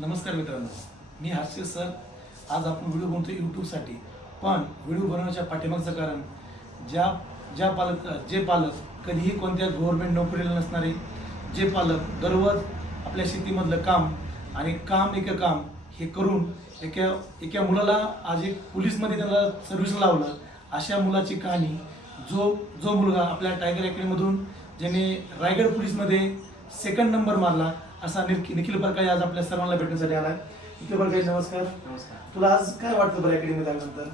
नमस्कार मित्रांनो. मी हर्षित सर. आज आपण व्हिडिओ बनतो यूट्यूबसाठी पण व्हिडिओ बनवण्याच्या पाठीमागचं कारण ज्या ज्या पालक जे पालक कधीही कोणत्या गव्हर्मेंट नोकरीला नसणारे जे पालक दररोज आपल्या शेतीमधलं काम आणि काम एक काम हे करून एका एका मुलाला आज एक पोलीसमध्ये त्याला सर्व्हिसला लावलं अशा मुलाची कहाणी जो जो मुलगा आपल्या टायगर अकॅडमीमधून ज्याने रायगड पोलीसमध्ये सेकंड नंबर मारला असा निखिल निखिल परकाळे आज आपल्या सर्वांना भेटण्यासाठी आलाय. निखिल परकाळे नमस्कार. नमस्कार. तुला आज काय वाटतं बरं अकॅडमीत आल्यानंतर?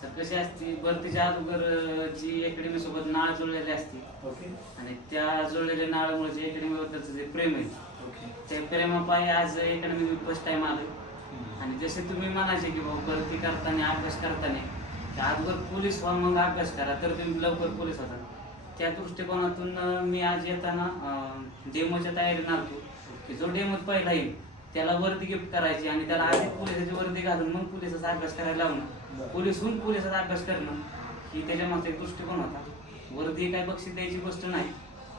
सर कशी असते? भरतीच्या अगोदर जी अकॅडमी सोबत नाळ जुळलेली असते ओके. आणि त्या जुळलेल्या नाळामुळे जे अकॅडमी बद्दलचं जे प्रेम आहे ओके. त्या प्रेमापायी आज अकॅडमी मी फर्स्ट टाइम आलो आणि जसे तुम्ही म्हणायचे की बाबा भरती करताना अभ्यास करताना की अगोदर पोलीस व्हा मग अभ्यास करा तर तुम्ही लवकर पोलीस होता. त्या दृष्टिकोनातून अं, मी आज येताना डेमोच्या तयारीनं आलतो की जो डेमो पहिला येईल त्याला वर्दी गिफ्ट करायची आणि त्याला आधी पोलिसाची वर्दी घालून मग पोलिसाचा अभ्यास करायला लावणं. पोलीसहून पोलिसाचा अभ्यास करणं ही त्याच्या मागचा एक दृष्टिकोन होता वर्दी काय बक्षीस द्यायची गोष्ट नाही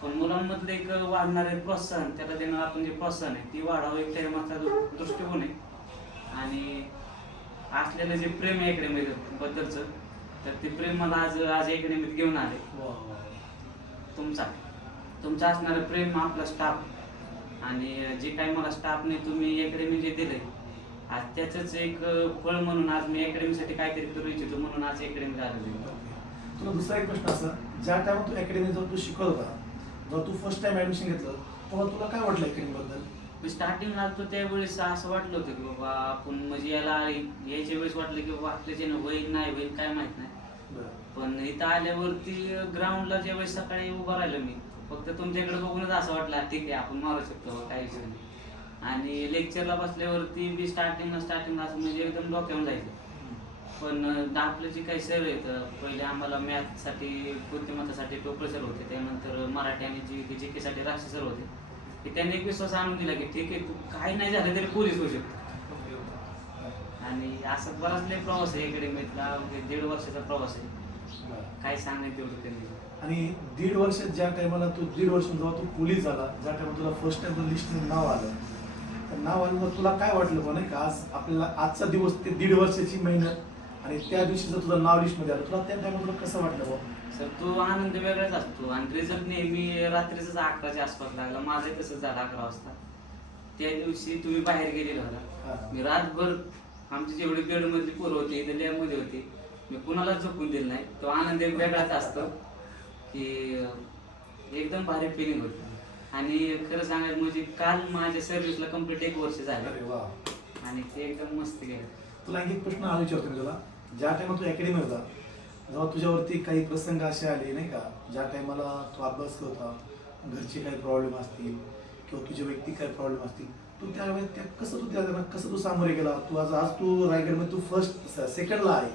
पण मुलांमधलं एक वाढणारे प्रोत्साहन त्याला देणं आपण जे प्रोत्साहन आहे ती वाढावं एक त्याच्या मागचा दृष्टिकोन आहे आणि असलेलं जे प्रेम आहे अकॅडमी बद्दलचं तर ते प्रेम मला आज आज अकॅडमीत घेऊन आले. तुमचा तुमचं असणारं प्रेम आपला स्टाफ आणि जे काही मला स्टाफने तुम्ही अकॅडमी जे दिलंय आज त्याचंच एक फळ म्हणून आज मी अकॅडमीसाठी काहीतरी करू इच्छितो म्हणून आज अकॅडमीत आलेलो. तुला दुसरा एक प्रश्न असा ज्या टाइमात तू अकॅडमीत जाऊन तू शिकवत होता जेव्हा तू फर्स्ट टाइम ऍडमिशन घेतलं तेव्हा तुला काय वाटलं अकॅडमी बद्दल? मी स्टार्टिंग आलतो त्यावेळेस असं वाटलं होतं की बाबा आपण म्हणजे याला यायच्या वेळेस वाटलं की बाबा आपल्याच्यानं होईल नाही होईल काय माहीत नाही. पण इथं आल्यावरती ग्राउंडला ज्यावेळेस सकाळी उभं राहिलो मी फक्त तुमच्याकडे बघूनच असं वाटलं ठीक आहे आपण मारू शकतो काही विषय नाही. आणि लेक्चरला बसल्यावरती बी स्टार्टिंगला स्टार्टिंगला असं म्हणजे एकदम डोक्यावर जायचं. पण आपलं जे काही सर आहेत पहिले आम्हाला मॅथसाठी बुद्धिमत्तासाठी टोपळ सर होते. त्यानंतर मराठी आणि जी जी केसाठी राक्षी सर होते. की त्यांनी एक विश्वास आणून दिला की ठीक आहे तू काही नाही झालं तरी पोलीस होऊ शकतो. आणि असं बराच लय प्रवास आहे इकडे मी दीड वर्षाचा प्रवास आहे. काय सांगण्यात तेवढं कमी आणि दीड वर्ष ज्या टायमाला तू दीड वर्ष जेव्हा तू पोलीस झाला ज्या टायमाला तुला फर्स्ट टाइम लिस्ट नाव आलं तर नाव आलं मग तुला काय वाटलं पण का? आज आपल्याला आजचा दिवस ते दीड वर्षाची मेहनत आणि त्या दिवशी जर तुझं नाव लिस्टमध्ये आलं तुला त्या टायमाला तुला कसं वाटलं बा? सर तो आनंद वेगळाच असतो आणि रिझल्ट नेहमी रात्रीच अकराच्या आसपास लागला. माझं तसंच झालं अकरा वाजता. त्या दिवशी तुम्ही बाहेर गेलेला हा. होता मी रातभर आमची जेवढी बेड मधली पोरं होती इथे लॅबमध्ये होती मी कुणालाच झोपून दिलं नाही. तो आनंद एक वेगळाच असतो की एकदम भारी फिलिंग होती. आणि खरं सांगायचं म्हणजे काल माझ्या सर्व्हिसला कंप्लीट एक वर्ष झालं. वा. आणि ते एकदम मस्त गेलं. तुला आणखी एक प्रश्न हा विचारतो मी तुला. ज्या टायमाला तू अकॅडमी होता जेव्हा तुझ्यावरती काही प्रसंग असे आले नाही का? ज्या टायमाला तू अभ्यास करत होता घरचे काही प्रॉब्लेम असतील किंवा तुझ्या वैयक्तिक काही प्रॉब्लेम असतील तू त्यावेळेस त्या कसं तू त्या कसं तू सामोरे गेला? तू आज आज तू रायगडमध्ये तू फर्स्ट सेकंडला आहे.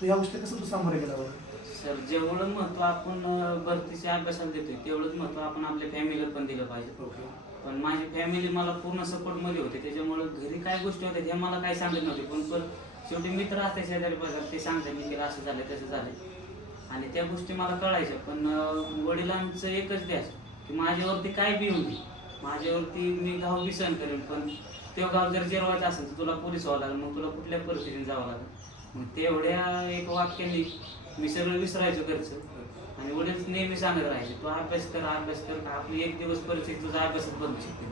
तर ह्या गोष्टी कसं तू सामोरे गेला बरं? सर जेवढं महत्त्व आपण अं, भरतीच्या अभ्यासाला देतोय तेवढंच महत्त्व आपण आपल्या फॅमिलीला पण दिलं पाहिजे ओके पण माझी फॅमिली मला पूर्ण सपोर्टमध्ये होते त्याच्यामुळे घरी काय गोष्टी होत्या हे मला काही सांगत नव्हते. पण पण शेवटी मित्र असते शेजारी पाजारी ते सांगते मी केलं असं झालं तसं झालं आणि त्या गोष्टी मला कळायच्या पण अं, वडिलांचं एकच द्यास की माझ्यावरती काय बी होती माझ्यावरती मी गाव बी सहन करेन पण तेव्हा गाव जर जिरवायचं असेल तर तुला पोलीस व्हावं लागेल मग तुला कुठल्या परिस्थितीने जावं लागेल? मग तेवढ्या एक वाक्याने मी सगळं विसरायचो घरचं आणि वडील नेहमी सांगत राहायचे तू अभ्यास कर अभ्यास कर आपली एक दिवस परिस्थिती तुझा अभ्यासच बनू शकते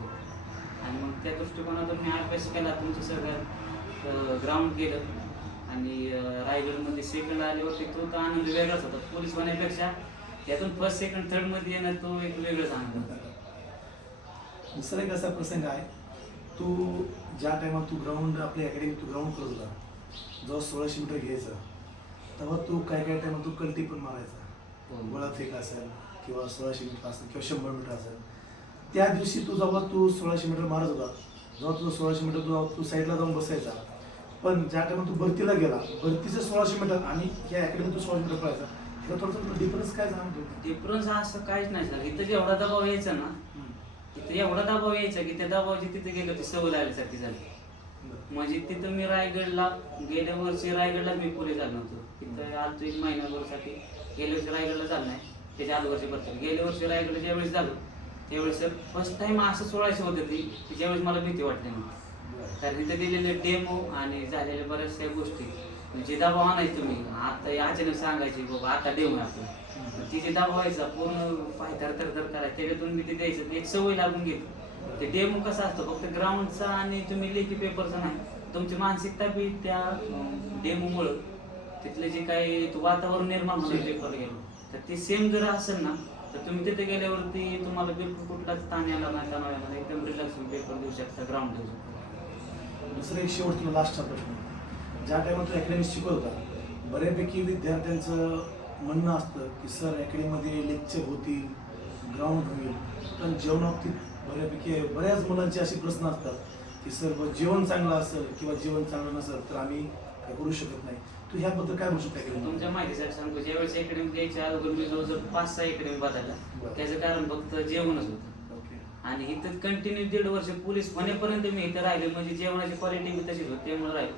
आणि मग त्या दृष्टिकोनातून मी अभ्यास केला तुमचं सगळं ग्राउंड केलं. आणि रायगडमध्ये सेकंड आल्यावरती तो तर आनंद वेगळाच होता. पोलीस होण्यापेक्षा त्यातून फर्स्ट सेकंड थर्डमध्ये येणं तो एक वेगळाच आनंद होता. दुसरा एक असा प्रसंग आहे. तू ज्या टायमात तू ग्राउंड आपल्या अकॅडमी तू ग्राउंड करत होता जेव्हा सोळाशे मीटर घ्यायचं तेव्हा तू काय काय टायमात तू कल्टी पण मारायचा. हो. गोळा फेक असेल किंवा सोळाशे मीटर असेल किंवा शंभर मीटर असेल. त्या दिवशी तू जेव्हा तू सोळाशे मीटर मारत होता जेव्हा तुझं सोळाशे मीटर तू तू साईडला जाऊन बसायचा. पण ज्या टायमात तू भरतीला गेला भरतीचं सोळाशे मीटर आणि या अकॅडमी तू सोळाशे मीटर पळायचा. त्याला थोडंसं डिफरन्स काय जाणवतो डिफरन्स असं काहीच नाही सर इथं जेवढा दबाव यायचा ना तिथं एवढा दबाव यायचा की त्या दबावाची तिथे गेलो ती सवय लागल्यासारखी झाली. म्हणजे तिथं मी रायगडला गेल्या वर्षी रायगडला मी पुढे झालो नव्हतो तिथं आलतो एक महिन्याभरसाठी गेल्या वर्षी रायगडला झालं नाही त्याच्या आधी वर्षी भरतो गेल्या वर्षी रायगडला ज्यावेळेस झालो त्यावेळेस फर्स्ट टाइम असं सोळाशे होतं ती ज्यावेळेस मला भीती वाटली नव्हती कारण इथे दिलेले डेमो आणि झालेल्या बऱ्याचशा गोष्टी म्हणजे दबाव आणायचे तुम्ही आता अचानक सांगायचे बाबा आता डेमो आपण तर तिचे व्हायचा पूर्ण पाय थर थर करायचं. त्याच्यातून मी ते द्यायचं एक सवय लागून गेली. ते डेमो कसा असतो फक्त ग्राउंडचा आणि तुम्ही लेखी पेपरचा नाही. तुमची मानसिकता बी त्या डेमोमुळं तिथले जे काही वातावरण निर्माण होतं पेपर गेलो तर ते सेम जर असेल ना तर तुम्ही तिथे गेल्यावरती तुम्हाला बिलकुल कुठलाच ताण यायला नाही तणाव यायला नाही. एकदम रिलॅक्स पेपर देऊ शकता ग्राउंड देऊ शकता. दुसरं एक शेवट तुला लास्टचा प्रश्न. ज्या टायमात तू अकॅडमी शिकवत बऱ्यापैकी विद्यार्थ्यांचं म्हणणं असतं की सर अकॅडमीमध्ये लेक्चर होतील ग्राउंड होईल पण जेवणाबाबतीत बऱ्यापैकी बऱ्याच मुलांचे असे प्रश्न असतात की सर जेवण चांगलं असेल किंवा जेवण चांगलं नसेल तर आम्ही काय करू शकत नाही. तू ह्याबद्दल काय म्हणू शकतो तुमच्या माहितीसाठी सांगतो ज्यावेळेस अकॅडमी द्यायच्या अगोदर मी जवळजवळ पाच सहा अकॅडमी बदलल्या बरं. त्याचं कारण फक्त जेवणच होतं. आणि इथं कंटिन्यू दीड वर्ष पोलीस होण्यापर्यंत मी इथं राहिले म्हणजे जेवणाची क्वालिटी बी तशीच होती त्यामुळे राहील.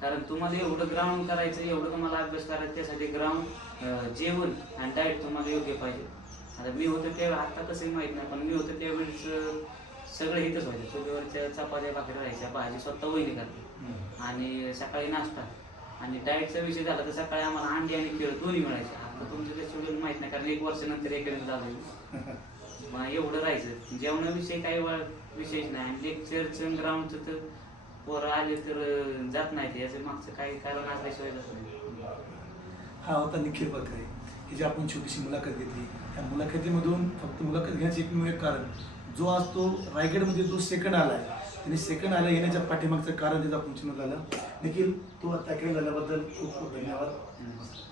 कारण तुम्हाला एवढं ग्राउंड करायचं एवढं तुम्हाला अभ्यास करायचा त्यासाठी ग्राउंड जेवण आणि डाएट तुम्हाला योग्य पाहिजे. आता मी होतो त्यावेळी आता कसं माहीत नाही पण मी होतो त्यावेळेस सगळं इथंच व्हायचं. चुलीवरच्या चपात्या भाकरी राहायच्या भाजी स्वतः वहिनी करते. आणि सकाळी नाश्ता. आणि डाएटचा विषय झाला तर सकाळी आम्हाला अंडी आणि केळ दोन्ही मिळायचे. आता तुमचं ते शेड्यूल माहीत नाही कारण एक वर्षानंतर एकडे झालं मग एवढं राहायचं. जेवणाविषयी काही विशेष नाही. आणि लेक्चरचं ग्राउंडचं तर पोरं आले तर जात नाही ते याचं मागचं काही कारण असल्याशिवाय जात नाही. हा होता निखिल बकरे. ही जी आपण छोटीशी मुलाखत घेतली त्या मुलाखतीमधून फक्त मुलाखत घेण्याचे एकमेव एक कारण जो आज तो रायगडमध्ये जो सेकंड आला आहे त्याने सेकंड आला येण्याच्या पाठीमागचं कारण त्याचा आपण झालं देखील तो आता झाल्याबद्दल खूप खूप धन्यवाद धन्यवाद.